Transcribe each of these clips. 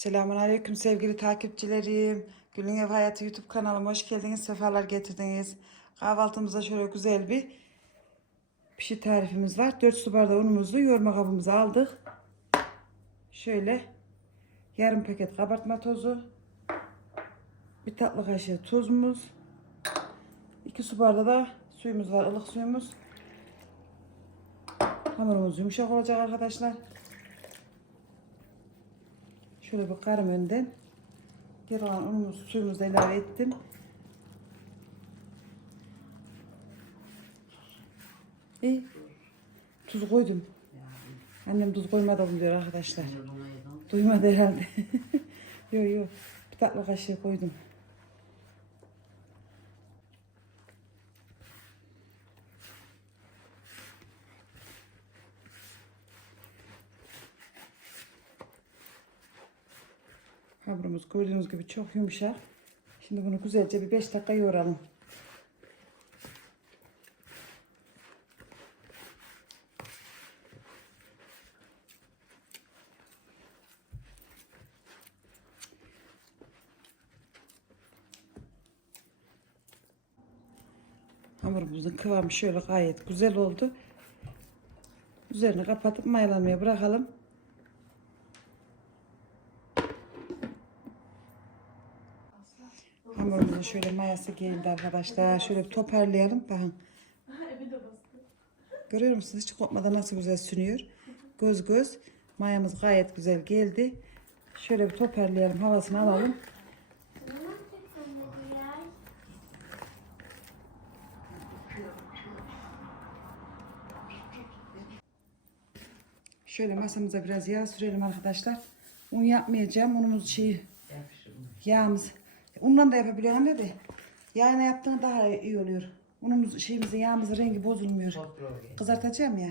Selamun Aleyküm sevgili takipçilerim. Gülün Ev Hayatı YouTube kanalıma hoş geldiniz. Sefalar getirdiniz. Kahvaltımıza şöyle güzel bir pişi tarifimiz var. 4 su bardağı unumuzu yoğurma kabımıza aldık. Şöyle yarım paket kabartma tozu. Bir tatlı kaşığı tuzumuz. 2 su bardağı da suyumuz var. ılık suyumuz. Hamurumuz yumuşak olacak arkadaşlar. Şöyle bir karım önden. Geri olan unumuzu suyumuzu ilave ettim. İyi. Tuz koydum. Annem tuz koymadım diyor arkadaşlar. Duymadı herhalde. yok yok. Bir tatlı kaşığı koydum. Hamurumuz gördüğünüz gibi çok yumuşak. Şimdi bunu güzelce bir 5 dakika yoğuralım. Hamurumuzun kıvamı şöyle gayet güzel oldu. Üzerini kapatıp mayalanmaya bırakalım. Hamurumuzun şöyle mayası geldi arkadaşlar. Şöyle bir toparlayalım. Bakın. Görüyor musunuz? Hiç kopmadan nasıl güzel sünüyor. Göz göz. Mayamız gayet güzel geldi. Şöyle bir toparlayalım. Havasını alalım. Şöyle masamıza biraz yağ sürelim arkadaşlar. Un yapmayacağım. Unumuz şey yağımız. Undan da yapabiliyor anne de. Yağına yaptığında daha iyi oluyor. Unumuz şeyimizin yağımızın rengi bozulmuyor. Kızartacağım ya.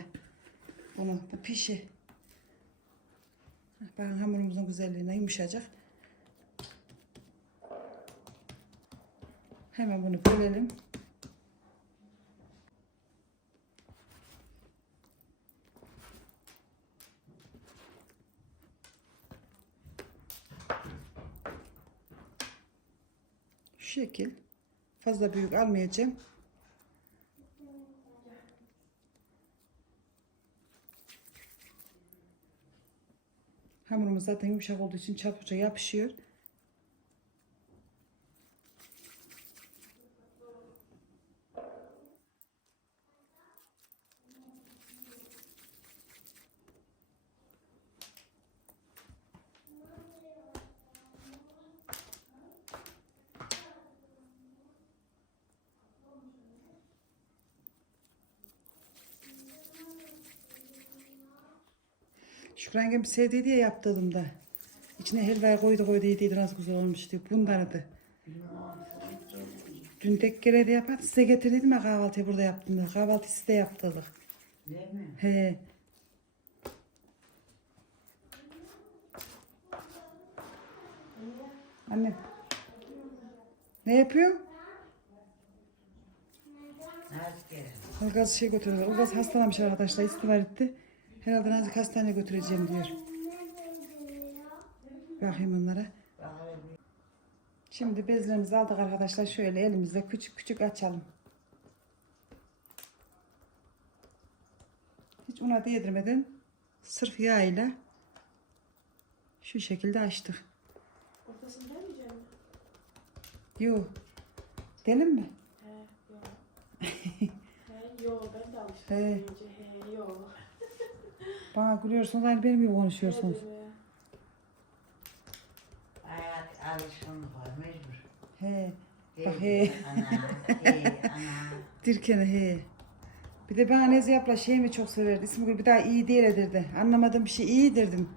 Bunu bu pişi. Bakın hamurumuzun güzelliğine yumuşacak. Hemen bunu bölelim. Şekil. Fazla büyük almayacağım. Hamurumuz zaten yumuşak olduğu için çabuca yapışıyor. Şükran sevdiği diye yaptırdım da. İçine helva koydu koydu yediydi nasıl güzel olmuştu. Bundandı. Dün tek kere de yapardı. Size getirdim ya kahvaltıyı burada yaptım da. Kahvaltıyı size yaptırdık. Değil mi? He. Annem. Ne yapıyorsun? Ilgaz şey götürüyor. Ilgaz hastalamış arkadaşlar. İstivar etti. Herhalde Nazik hastaneye götüreceğim diyor. Bakayım onlara. Şimdi bezlerimizi aldık arkadaşlar. Şöyle elimizle küçük küçük açalım. Hiç una değdirmeden sırf yağ ile şu şekilde açtık. Ortasını demeyeceğim mi? Yok. Delim mi? He, yok. he, yok. Ben de alıştım. He. he, yok. Bana gülüyorsunuz aynı benim gibi konuşuyorsunuz. Hayat alışkanlık var mecbur. He. Bak he. Ana, he, ana. He. Bir de bana Nezi abla şey mi çok severdi. İsmi bir daha iyi değil edirdi. Anlamadığım bir şey iyi derdim.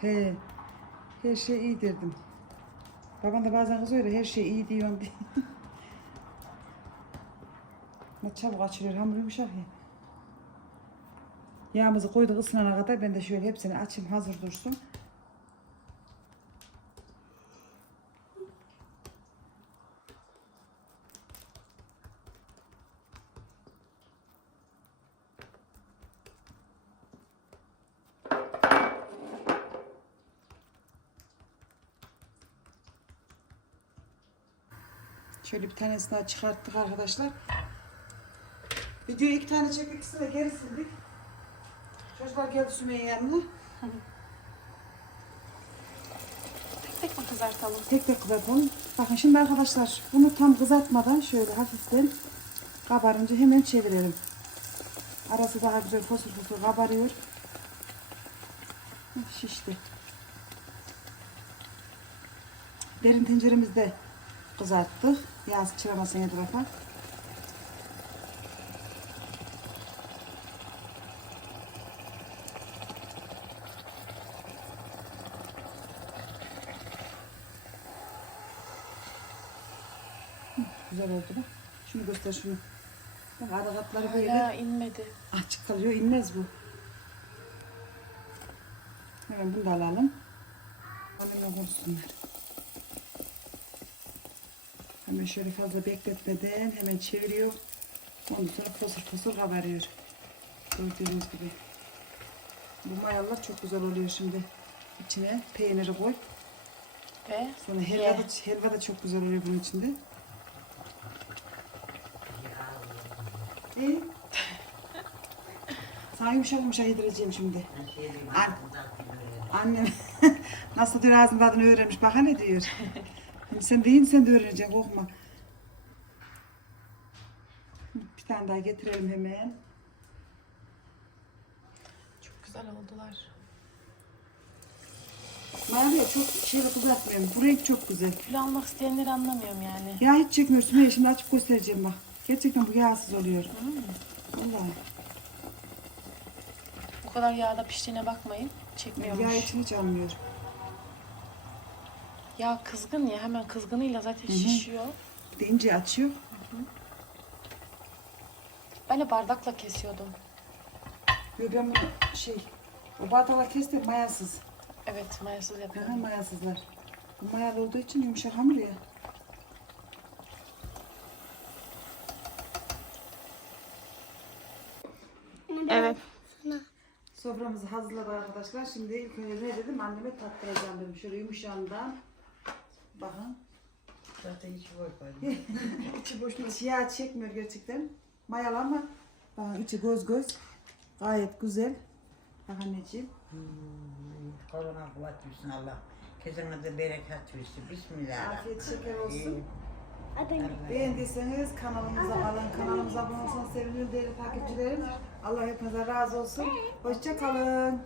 He. Her şey iyi derdim. Baban da bazen kızıyor ya, her şey iyi diyorsun diye. ne çabuk açılıyor hamur yumuşak ya. Yağımızı koyduk ısınana kadar ben de şöyle hepsini açayım hazır dursun. Şöyle bir tanesini daha çıkarttık arkadaşlar. Videoyu iki tane çektik, ikisini de geri. Çocuklar geldi Sümeyye'nin yanına. Tek tek mi kızartalım? Tek tek kızartalım. Bakın şimdi arkadaşlar bunu tam kızartmadan şöyle hafiften kabarınca hemen çevirelim. Arası daha güzel fosur fosur kabarıyor. Şişti. Derin tenceremizde kızarttık. Yağ sıçramasın etrafa. Güzel oldu bak. Şunu göster şunu. Bak ara katları böyle Hala inmedi. açık kalıyor. inmez bu. Hemen bunu da alalım. Alalım olsunlar. Hemen şöyle fazla bekletmeden hemen çeviriyor. Ondan sonra fosur fosur kabarıyor. Gördüğünüz gibi. Bu mayalar çok güzel oluyor şimdi. İçine peyniri koy. Ve Sonra helva da, helva da çok güzel oluyor bunun içinde. İyi. Sana yumuşak yumuşak yedireceğim şimdi. An-. Annem nasıl diyor ağzının tadını öğrenmiş. Bak ne diyor. Sen deyin sen de öğreneceksin korkma. Bir tane daha getirelim hemen. çok güzel oldular. Mayalıya çok şeyle kızartmıyorum. Bu renk çok güzel. Kilo almak isteyenleri anlamıyorum yani. Yağ hiç çekmiyorsun. Şimdi açıp göstereceğim bak. Gerçekten bu yağsız oluyor. Vallahi. Bu kadar yağda piştiğine bakmayın. Çekmiyormuş. Yağ için hiç almıyor. Yağ kızgın ya hemen kızgınıyla zaten şişiyor. Bir de ince açıyor. Ben de bardakla kesiyordum. Yo ben bunu şey, o bardakla kestim mayasız. Evet mayasız Aha, yapıyorum. mayasızlar. Bu mayalı olduğu için yumuşak hamur ya. Evet. Soframızı hazırladık arkadaşlar. Şimdi ilk önce ne dedim? Anneme tattıracağım dedim. Şöyle yumuşağından. Bakın. Zaten hiç korkmadım. İçi boş değil. Yağ çekmiyor gerçekten. Mayalı ama bakın içi göz göz. Gayet güzel. Bak anneciğim. Hmm, Koluna kuvvet versin Allah. Kesene de bereket versin. Bismillah. Afiyet şeker olsun. Beğendiyseniz kanalımıza alın. Kanalımıza abone olursanız sevinirim değerli takipçilerim. Allah hepinize razı olsun. Hoşça kalın.